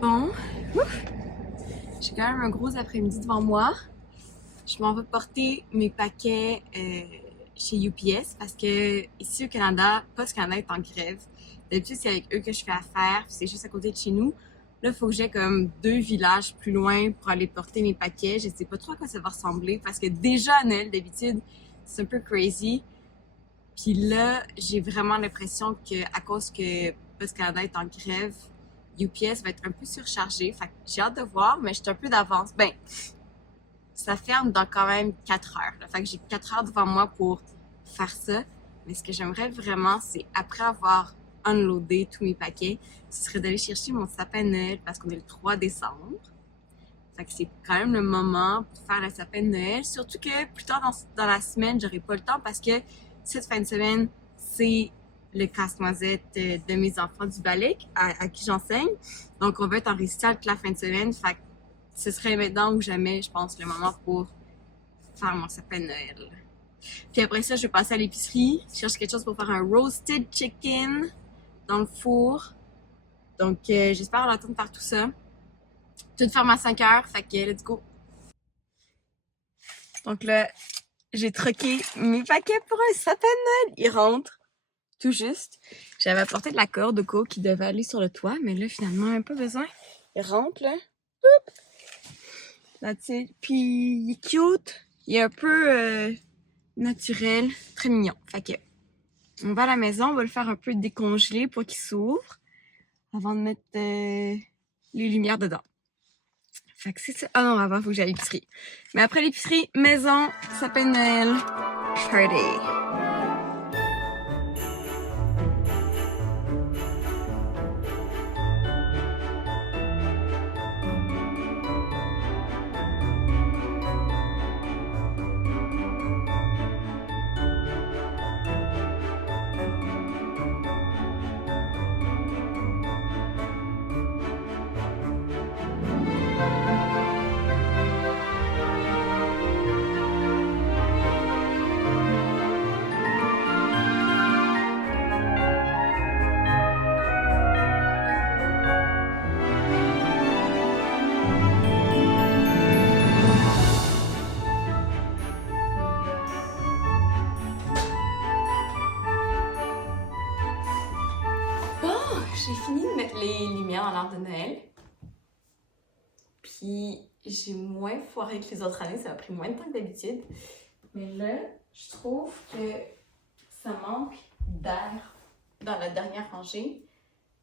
Bon, ouf, j'ai quand même un gros après-midi devant moi. Je m'en vais porter mes paquets chez UPS parce que ici au Canada, Post Canada est en grève. D'habitude, c'est avec eux que je fais affaire, c'est juste à côté de chez nous. Là, il faut que j'aille comme 2 villages plus loin pour aller porter mes paquets. Je sais pas trop à quoi ça va ressembler parce que déjà à Noël, d'habitude, c'est un peu crazy. Puis là, j'ai vraiment l'impression que à cause que Post Canada est en grève, UPS va être un peu surchargé. Fait que j'ai hâte de voir, mais je suis un peu d'avance. Ben, ça ferme dans quand même 4 heures. Là. Fait que j'ai 4 heures devant moi pour faire ça. Mais ce que j'aimerais vraiment, c'est après avoir unloadé tous mes paquets, ce serait d'aller chercher mon sapin de Noël parce qu'on est le 3 décembre. Fait que c'est quand même le moment pour faire le sapin de Noël. Surtout que plus tard dans la semaine, j'aurai pas le temps parce que cette fin de semaine, c'est le casse-noisette de mes enfants du ballet à qui j'enseigne. Donc, on va être en récital toute la fin de semaine. Fait que ce serait maintenant ou jamais, je pense, le moment pour faire mon sapin de Noël. Puis après ça, je vais passer à l'épicerie. Je cherche quelque chose pour faire un roasted chicken dans le four. Donc, j'espère avoir le temps de faire tout ça. Tout ferme à 5 heures. Fait que, let's go. Donc là, j'ai troqué mes paquets pour un sapin de Noël. Ils rentrent tout juste. J'avais apporté de la corde au cas qui devait aller sur le toit, mais là, finalement, même pas besoin. Ils rentrent, là. Là, tu sais. Puis, il est cute. Il est un peu naturel. Très mignon. Fait que, on va à la maison. On va le faire un peu décongeler pour qu'il s'ouvre avant de mettre les lumières dedans. Fait que c'est ça. Ah non, avant, faut que j'aille à l'épicerie. Mais après l'épicerie, maison, sapin de Noël, party. Bon, j'ai fini de mettre les lumières dans l'arbre de Noël. Puis j'ai moins foiré que les autres années, ça a pris moins de temps que d'habitude. Mais là, je trouve que ça manque d'air dans la dernière rangée.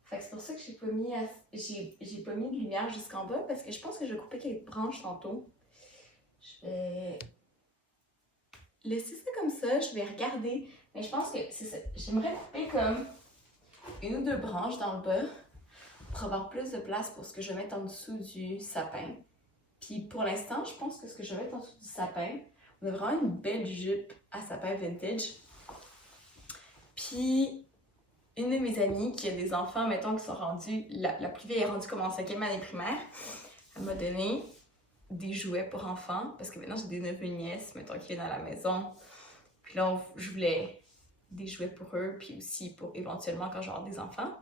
Fait que c'est pour ça que j'ai pas mis de lumière jusqu'en bas parce que je pense que je vais couper quelques branches tantôt. Je vais laisser ça comme ça, je vais regarder. Mais je pense que c'est ça. J'aimerais couper comme 1 ou 2 branches dans le bas pour avoir plus de place pour ce que je vais mettre en dessous du sapin. Puis pour l'instant, je pense que ce que je vais mettre en dessous du sapin, on a vraiment une belle jupe à sapin vintage. Puis une de mes amies qui a des enfants, mettons, qui sont rendus, la plus vieille est rendue comme en 5e année primaire, elle m'a donné des jouets pour enfants, parce que maintenant j'ai des neveux et nièces, mettons, qui viennent à la maison. Puis là, je voulais des jouets pour eux, puis aussi pour éventuellement quand j'aurai des enfants.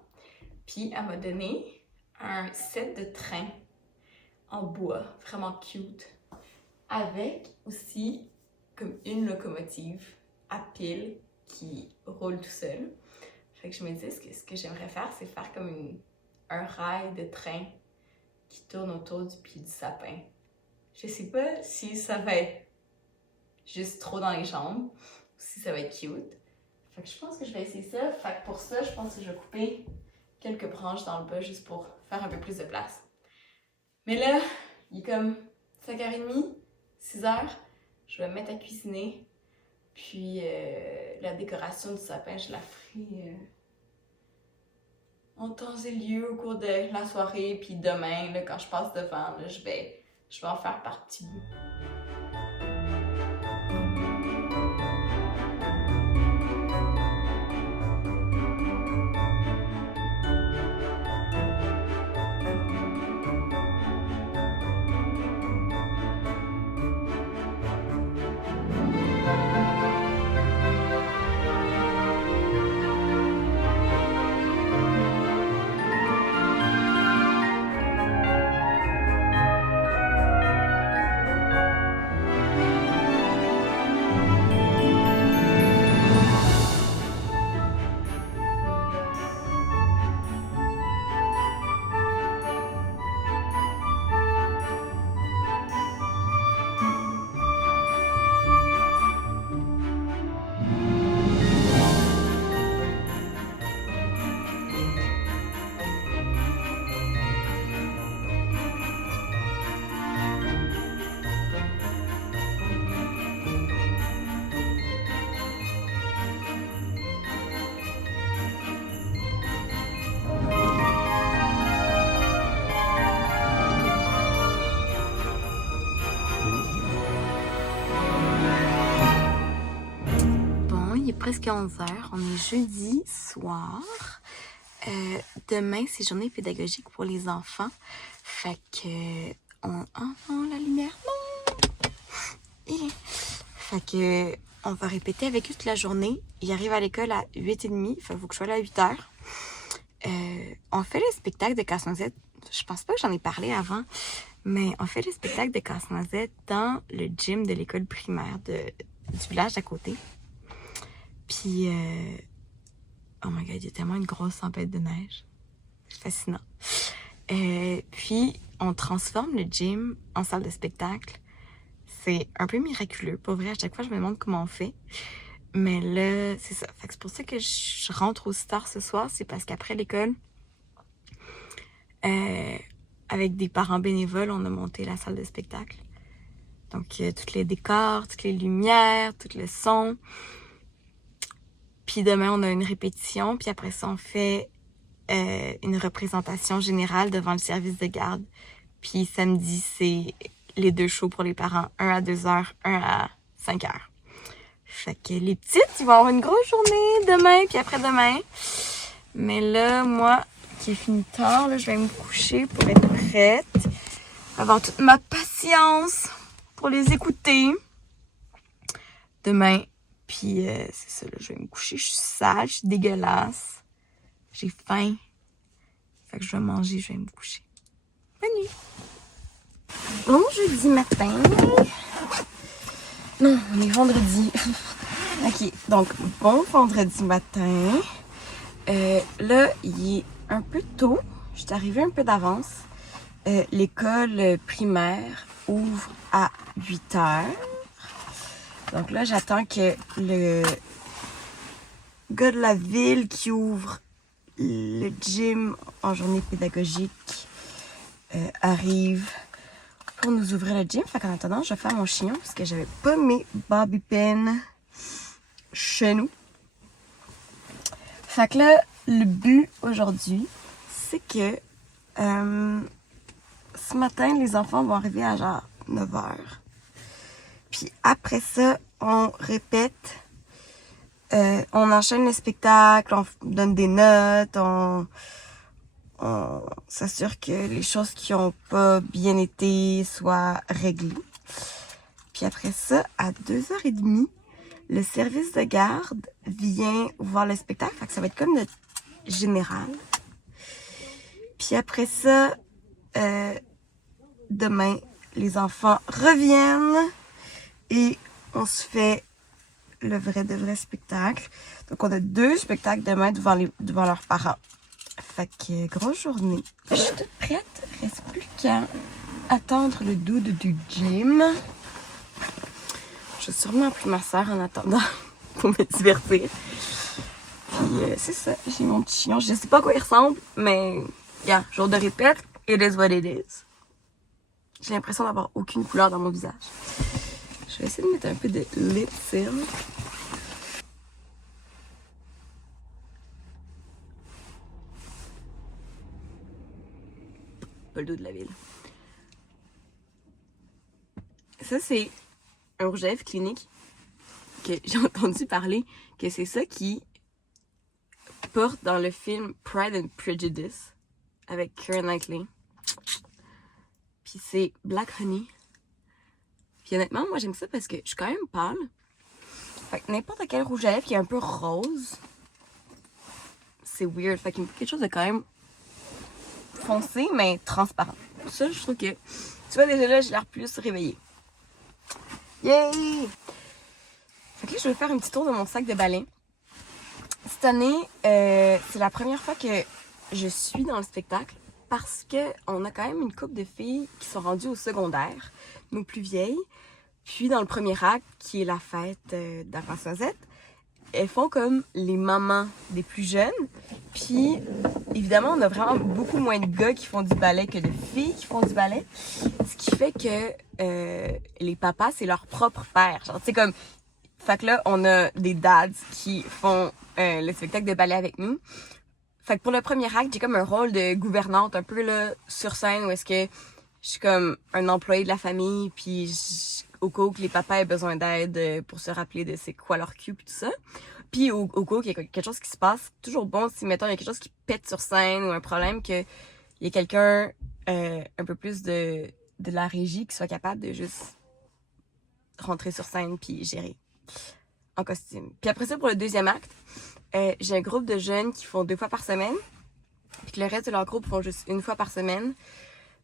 Puis elle m'a donné un set de train en bois, vraiment cute, avec aussi comme une locomotive à pile qui roule tout seul. Fait que je me disais, ce que j'aimerais faire, c'est faire comme un rail de train qui tourne autour du pied du sapin. Je sais pas si ça va être juste trop dans les jambes ou si ça va être cute. Fait que je pense que je vais essayer ça. Fait que pour ça, je pense que je vais couper quelques branches dans le bas juste pour faire un peu plus de place. Mais là, il est comme 5h30, 6h. Je vais me mettre à cuisiner. Puis la décoration du sapin, je la ferai en temps et lieu au cours de la soirée. Puis demain, là, quand je passe devant, là, je vais en faire par petits bouts. presque 11h. On est jeudi soir. Demain, c'est journée pédagogique pour les enfants. Fait que... la lumière, non! Fait que... On va répéter avec eux toute la journée. Ils arrivent à l'école à 8h30. Fait qu'il faut que je sois là à 8h. On fait le spectacle de Casse-Noisette. Je pense pas que j'en ai parlé avant. Mais on fait le spectacle de Casse-Noisette dans le gym de l'école primaire du village d'à côté. Puis... oh my god, il y a tellement une grosse tempête de neige. C'est fascinant. Puis, on transforme le gym en salle de spectacle. C'est un peu miraculeux. Pour vrai, à chaque fois, je me demande comment on fait. Mais là, c'est ça. Fait que c'est pour ça que je rentre aussi tard ce soir. C'est parce qu'après l'école, avec des parents bénévoles, on a monté la salle de spectacle. Donc, tous les décors, toutes les lumières, tout le son. Puis demain, on a une répétition. Puis après ça, on fait une représentation générale devant le service de garde. Puis samedi, c'est les 2 shows pour les parents. Un à 2h, un à 5h. Fait que les petites, ils vont avoir une grosse journée demain puis après-demain. Mais là, moi, qui ai fini tard, là, je vais me coucher pour être prête. Avoir toute ma patience pour les écouter. Demain. Puis c'est ça, là, je vais me coucher. Je suis sale, je suis dégueulasse. J'ai faim. Fait que je vais manger, je vais me coucher. Bonne nuit. Bon jeudi matin. Non, on est vendredi. Ok, donc bon vendredi matin. Là, il est un peu tôt. Je suis arrivée un peu d'avance. L'école primaire ouvre à 8h. Donc là, j'attends que le gars de la ville qui ouvre le gym en journée pédagogique arrive pour nous ouvrir le gym. Fait qu'en attendant, je vais faire mon chignon parce que j'avais pas mes bobby pins chez nous. Fait que là, le but aujourd'hui, c'est que ce matin, les enfants vont arriver à genre 9h. Puis après ça, on répète, on enchaîne les spectacles, on donne des notes, on s'assure que les choses qui ont pas bien été soient réglées. Puis après ça, à 2h30, le service de garde vient voir le spectacle. Fait que ça va être comme notre général. Puis après ça, demain, les enfants reviennent et on se fait le vrai de vrai spectacle. Donc on a 2 spectacles demain devant leurs parents. Fait que grosse journée. Je suis toute prête. Reste plus qu'à attendre le dude du gym. Je vais sûrement appeler ma soeur en attendant pour me divertir. Puis c'est ça, j'ai mon petit chignon. Je sais pas à quoi il ressemble, mais yeah, jour de répète, it is what it is. J'ai l'impression d'avoir aucune couleur dans mon visage. Je vais essayer de mettre un peu de lip film. Pas le dos de la ville. Ça, c'est un rouge à lèvres clinique que j'ai entendu parler que c'est ça qui porte dans le film Pride and Prejudice avec Keira Knightley. Puis c'est Black Honey. Puis honnêtement, moi j'aime ça parce que je suis quand même pâle. Fait que n'importe quel rouge à lèvres qui est un peu rose, c'est weird. Fait qu'il me faut quelque chose de quand même foncé mais transparent. Ça, je trouve que, tu vois, déjà là, j'ai l'air plus réveillée. Yay! Fait que là, je vais faire un petit tour de mon sac de balai. Cette année, c'est la première fois que je suis dans le spectacle parce qu'on a quand même une couple de filles qui sont rendues au secondaire, nos plus vieilles. Puis dans le premier acte, qui est la fête de la Casse-Noisette, elles font comme les mamans des plus jeunes. Puis évidemment, on a vraiment beaucoup moins de gars qui font du ballet que de filles qui font du ballet. Ce qui fait que les papas, c'est leur propre père. Genre, tu sais, comme... Fait que là, on a des dads qui font le spectacle de ballet avec nous. Fait que pour le premier acte, j'ai comme un rôle de gouvernante un peu là sur scène où est-ce que je suis comme un employé de la famille, puis au cas où que les papas aient besoin d'aide pour se rappeler de c'est quoi leur cue pis tout ça. Puis au cas où il y a quelque chose qui se passe, c'est toujours bon si, mettons, il y a quelque chose qui pète sur scène ou un problème, qu'il y ait quelqu'un un peu plus de la régie qui soit capable de juste rentrer sur scène puis gérer en costume. Puis après ça, pour le deuxième acte, j'ai un groupe de jeunes qui font 2 fois par semaine, puis que le reste de leur groupe font juste 1 fois par semaine.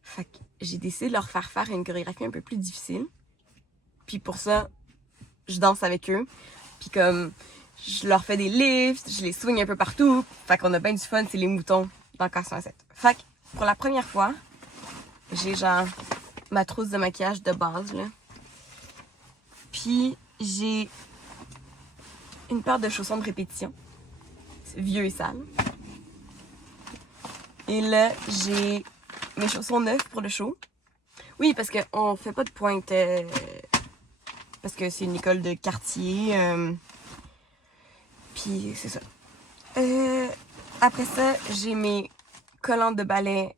Fait que j'ai décidé de leur faire une chorégraphie un peu plus difficile. Puis pour ça, je danse avec eux. Puis comme, je leur fais des lifts, je les swing un peu partout. Fait qu'on a bien du fun, c'est les moutons dans Casse-Noisette. Fait que pour la première fois, j'ai genre ma trousse de maquillage de base, là. Puis j'ai une paire de chaussons de répétition. C'est vieux et sale. Et là, j'ai mes chaussons neufs pour le show. Oui, parce qu'on fait pas de pointe... parce que c'est une école de quartier. Puis c'est ça. Après ça, j'ai mes collants de ballet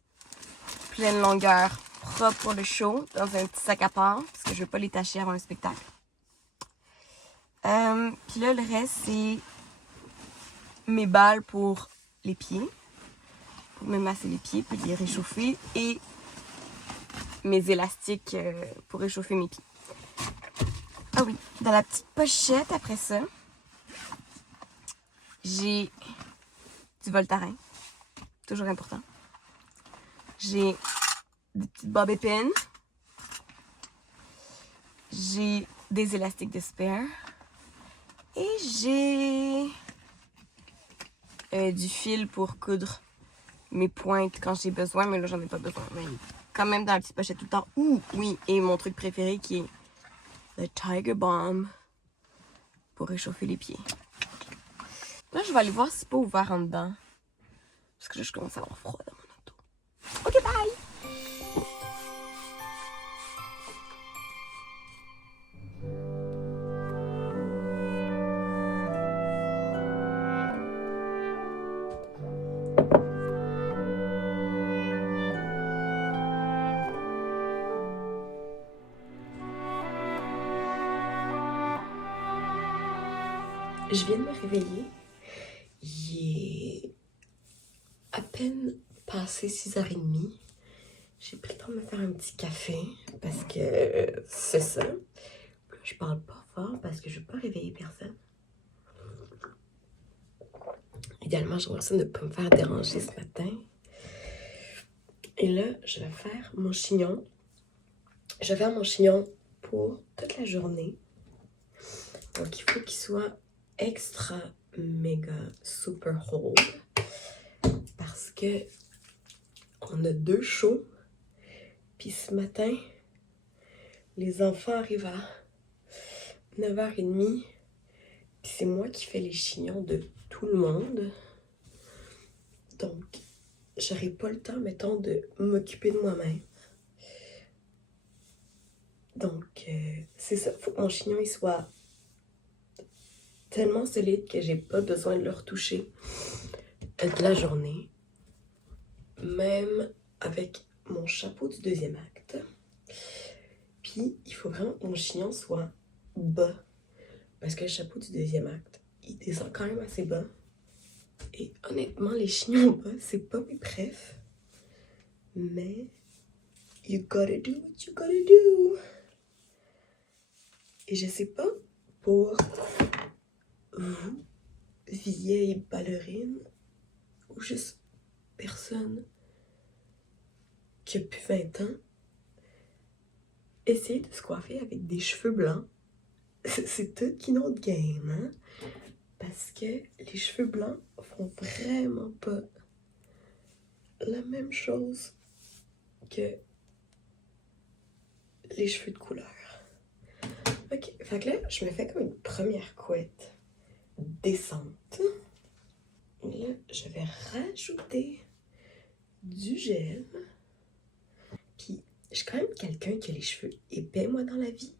pleine longueur, propres pour le show, dans un petit sac à part, parce que je veux pas les tacher avant un spectacle. Puis là, le reste, c'est mes balles pour les pieds, pour me masser les pieds, puis les réchauffer, et mes élastiques pour réchauffer mes pieds. Ah oui, dans la petite pochette, après ça, j'ai du Voltaren, toujours important. J'ai des petites bobby pins. J'ai des élastiques de spare. Et j'ai du fil pour coudre mes pointes quand j'ai besoin, mais là j'en ai pas besoin. Mais quand même dans la petite pochette tout le temps. Ouh, oui, et mon truc préféré qui est le Tiger Balm pour réchauffer les pieds. Là, je vais aller voir si c'est pas ouvert en dedans. Parce que là, je commence à avoir froid dans mon auto. Ok, bye! Je viens de me réveiller. Il est à peine passé 6h30. J'ai pris le temps de me faire un petit café parce que c'est ça. Je parle pas fort parce que je veux pas réveiller personne. Idéalement, j'aimerais ça ne pas me faire déranger ce matin. Et là, je vais faire mon chignon. Je vais faire mon chignon pour toute la journée. Donc, il faut qu'il soit extra, méga, super hold. Parce que on a 2 shows. Puis ce matin, les enfants arrivent à 9h30. Puis c'est moi qui fais les chignons de tout le monde. Donc, j'aurai pas le temps, mettons, de m'occuper de moi-même. Donc, c'est ça. Faut que mon chignon il soit tellement solide que j'ai pas besoin de le retoucher de la journée. Même avec mon chapeau du deuxième acte. Puis, il faut vraiment que mon chignon soit bas. Parce que le chapeau du deuxième acte, il descend quand même assez bas. Et honnêtement, les chignons bas, c'est pas mes préfs. Mais, you gotta do what you gotta do. Et je sais pas, pour vous, vieilles ballerines, ou juste personne qui a plus 20 ans, essayez de se coiffer avec des cheveux blancs. C'est tout qu'une autre game, hein? Parce que les cheveux blancs font vraiment pas la même chose que les cheveux de couleur. Ok, fait que là, je me fais comme une première couette décente. Et là, je vais rajouter du gel. Puis, je suis quand même quelqu'un qui a les cheveux épais, moi, dans la vie.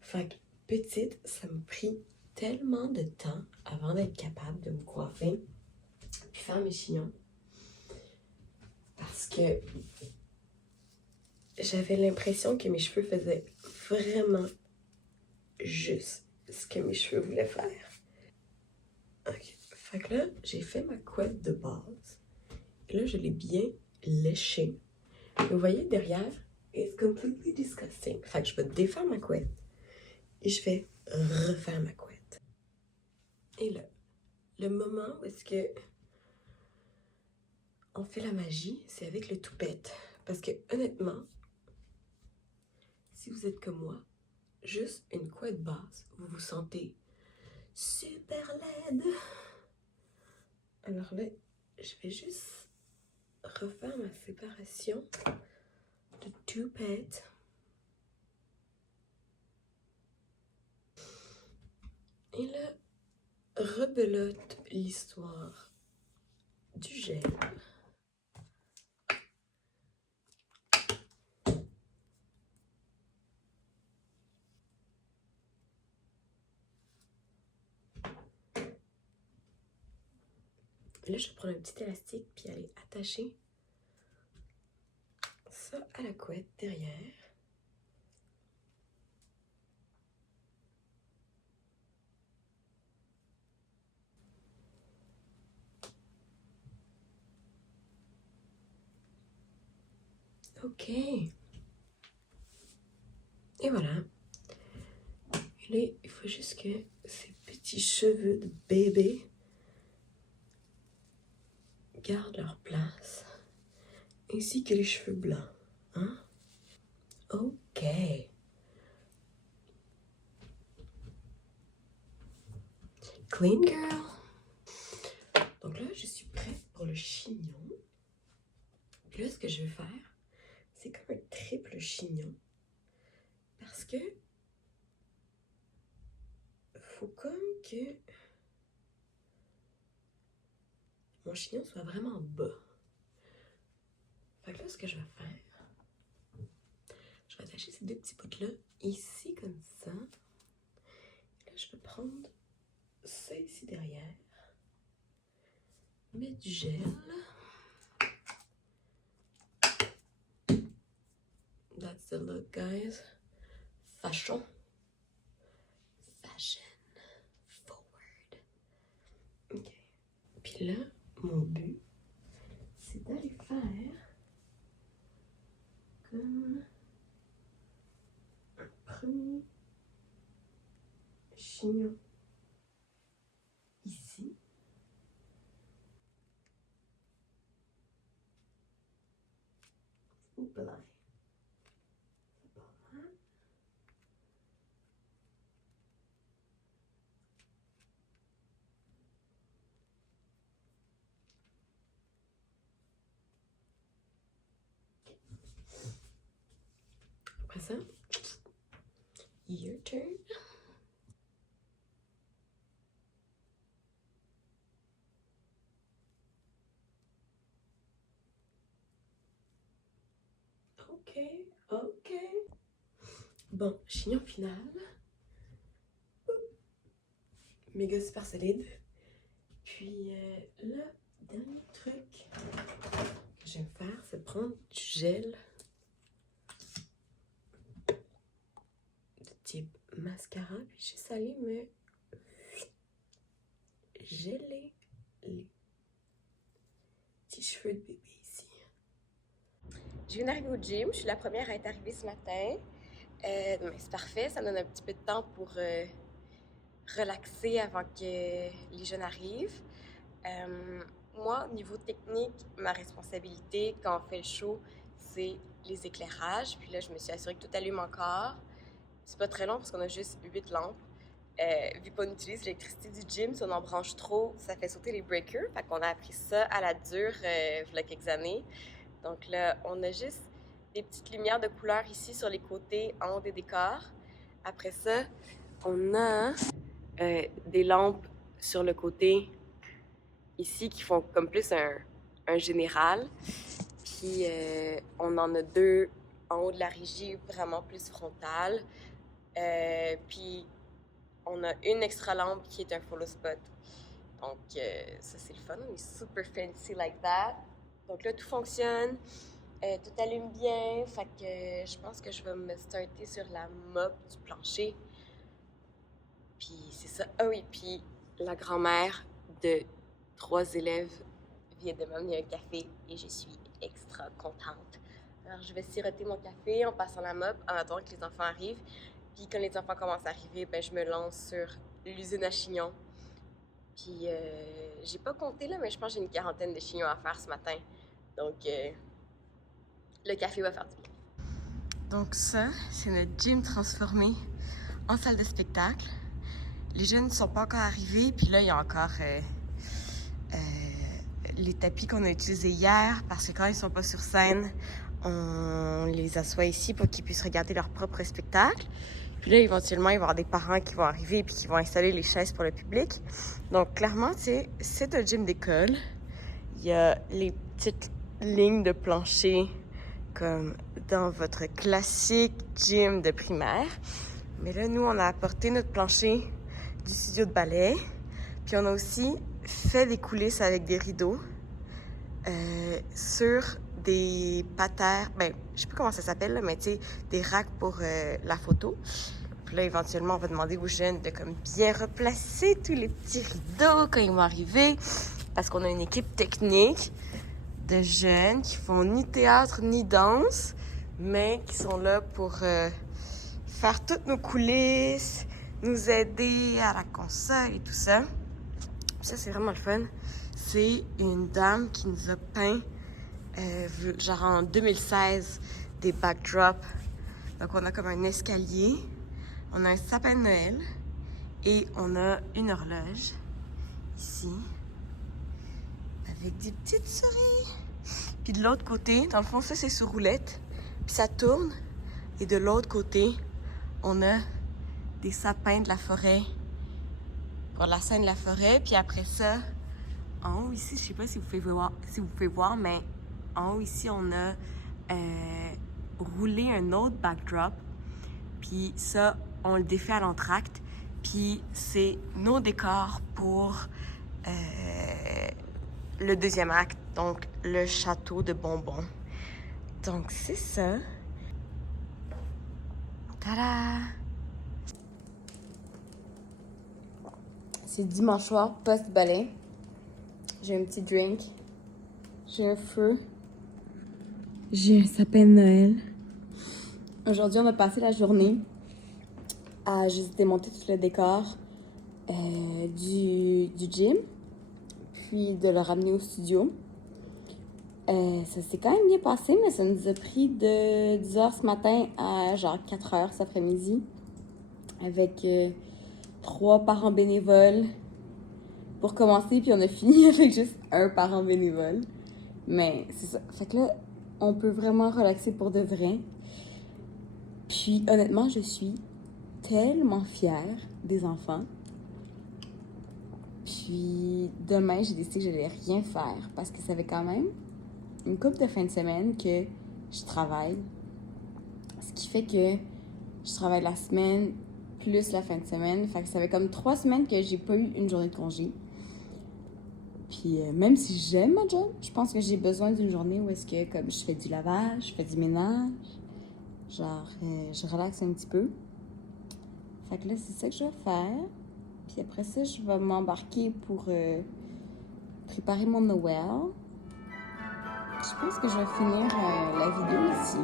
Fait que, petite, ça m'a pris tellement de temps avant d'être capable de me coiffer puis faire mes chignons. Parce que j'avais l'impression que mes cheveux faisaient vraiment juste ce que mes cheveux voulaient faire. Ok. Fait que là, j'ai fait ma couette de base. Et là, je l'ai bien léchée. Et vous voyez, derrière, it's completely disgusting. Fait que je vais défaire ma couette. Et je vais refaire ma couette. Et là, le moment où est-ce que on fait la magie, c'est avec le toupette. Parce que honnêtement, si vous êtes comme moi, juste une couette basse, vous vous sentez super laide. Alors là, je vais juste refaire ma séparation de toupette. Et là, rebelote l'histoire du gel. Là, je vais prendre un petit élastique puis aller attacher ça à la couette derrière. Ok. Et voilà. Et là, il faut juste que ces petits cheveux de bébé gardent leur place. Ainsi que les cheveux blancs. Hein? Ok. Clean girl. Donc là, je suis prête pour le chignon. Puis là, ce que je vais faire, c'est comme un triple chignon. Parce que faut comme que mon chignon soit vraiment bas. Fait que là, ce que je vais faire, je vais attacher ces deux petits bouts-là ici, comme ça. Là, je vais prendre ça ici derrière. Mettre du gel. That's the look, guys. Fashion. Fashion forward. Ok. Puis là, mon but, c'est d'aller faire comme un premier chignon ici. Oups là. Après ça, your turn. Ok, ok. Bon, chignon final. Méga super solide. Puis là, dernier truc que je vais faire, c'est prendre du gel de type mascara. Puis juste aller me geler les petits cheveux de bébé ici. Je viens d'arriver au gym. Je suis la première à être arrivée ce matin. Mais c'est parfait. Ça me donne un petit peu de temps pour relaxer avant que les jeunes arrivent. Moi, au niveau technique, ma responsabilité quand on fait le show, c'est les éclairages. Puis là, je me suis assurée que tout allume encore. C'est pas très long parce qu'on a juste 8 lampes. Vu qu'on utilise l'électricité du gym, si on en branche trop, ça fait sauter les breakers. Fait qu'on a appris ça à la dure il y a quelques années. Donc là, on a juste des petites lumières de couleur ici sur les côtés, en haut des décors. Après ça, on a des lampes sur le côté ici qui font comme plus un général. Puis on en a deux en haut de la régie, vraiment plus frontale. Puis on a une extra lampe qui est un follow spot. Donc ça c'est le fun, on est super fancy like that. Donc là tout fonctionne, tout allume bien, fait que je pense que je vais me starter sur la mop du plancher. Puis c'est ça. Ah oui, puis la grand-mère de 3 élèves vient de m'amener un café et je suis extra contente. Alors, je vais siroter mon café en passant la mop en attendant que les enfants arrivent. Puis quand les enfants commencent à arriver, ben, je me lance sur l'usine à chignons. Puis j'ai pas compté là, mais je pense que j'ai une 40aine de chignons à faire ce matin. Donc le café va faire du bien. Donc ça, c'est notre gym transformé en salle de spectacle. Les jeunes ne sont pas encore arrivés, puis là, il y a encore les tapis qu'on a utilisés hier, parce que quand ils sont pas sur scène, on les assoit ici pour qu'ils puissent regarder leur propre spectacle. Puis là, éventuellement, il va y avoir des parents qui vont arriver puis qui vont installer les chaises pour le public. Donc, clairement, c'est un gym d'école. Il y a les petites lignes de plancher comme dans votre classique gym de primaire. Mais là, nous, on a apporté notre plancher du studio de ballet. Puis on a aussi fait des coulisses avec des rideaux sur des patères, ben, je sais pas comment ça s'appelle, là, mais tu sais, des racks pour la photo. Puis là, éventuellement, on va demander aux jeunes de comme bien replacer tous les petits rideaux quand ils vont arriver. Parce qu'on a une équipe technique de jeunes qui font ni théâtre ni danse, mais qui sont là pour faire toutes nos coulisses, nous aider à la console et tout ça. Ça, c'est vraiment le fun. C'est une dame qui nous a peint, genre en 2016, des backdrops. Donc, on a comme un escalier, on a un sapin de Noël et on a une horloge ici avec des petites souris. Puis de l'autre côté, dans le fond, ça, c'est sur roulette. Puis ça tourne. Et de l'autre côté, on a des sapins de la forêt pour la scène de la forêt. Puis après ça, en haut ici, je sais pas si vous pouvez voir, mais en haut ici, on a roulé un autre backdrop. Puis ça, on le défait à l'entracte. Puis c'est nos décors pour le deuxième acte, donc le château de Bonbons. Donc c'est ça. Tada! C'est dimanche soir, post-ballet. J'ai un petit drink. J'ai un feu. J'ai un sapin de Noël. Aujourd'hui, on a passé la journée à juste démonter tout le décor du gym, puis de le ramener au studio. Ça s'est quand même bien passé, mais ça nous a pris de 10h ce matin à genre 4h cet après-midi avec 3 parents bénévoles pour commencer, puis on a fini avec juste un parent bénévole. Mais c'est ça. Fait que là, on peut vraiment relaxer pour de vrai. Puis honnêtement, je suis tellement fière des enfants. Puis demain, j'ai décidé que je n'allais rien faire parce que ça fait quand même une couple de fin de semaine que je travaille. Ce qui fait que je travaille la semaine plus la fin de semaine. Fait que ça fait comme 3 semaines que j'ai pas eu une journée de congé. Puis même si j'aime ma job, je pense que j'ai besoin d'une journée où est-ce que comme je fais du lavage, je fais du ménage, genre je relaxe un petit peu. Fait que là, c'est ça que je vais faire. Puis après ça, je vais m'embarquer pour préparer mon Noël. Je pense que je vais finir la vidéo ici.